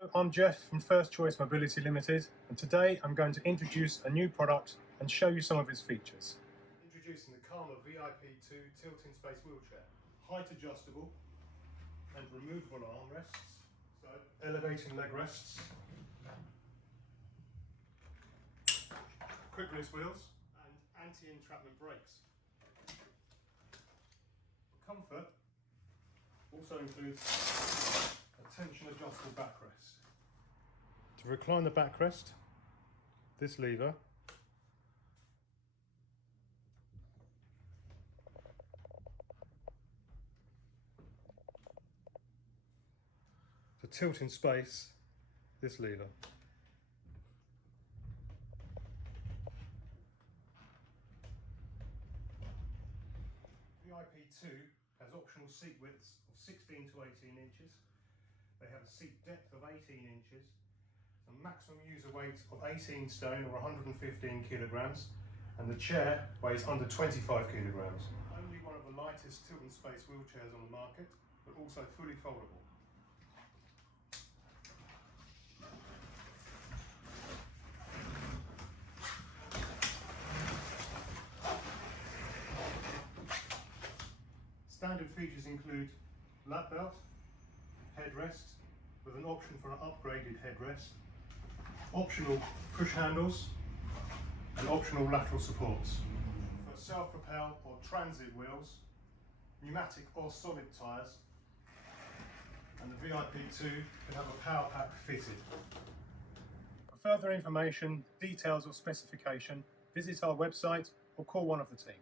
I'm Jeff from First Choice Mobility Limited, and today I'm going to introduce a new product and show you some of its features. Introducing the Calmer VIP2 tilting space wheelchair. Height adjustable and removable armrests, so elevating leg rests, quick release wheels and anti-entrapment brakes. For comfort, also includes a tension adjustable backrest. To recline the backrest, this lever to tilt in space, this lever. VIP2 has optional seat widths of 16 to 18 inches. They have a seat depth of 18 inches, a maximum user weight of 18 stone or 115 kilograms, and the chair weighs under 25 kilograms. Only one of the lightest tilt and space wheelchairs on the market, but also fully foldable. Standard features include lap belt, headrest with an option for an upgraded headrest, optional push handles and optional lateral supports. For self-propel or transit wheels, pneumatic or solid tyres, and the VIP2 can have a power pack fitted. For further information, details or specification, visit our website or call one of the team.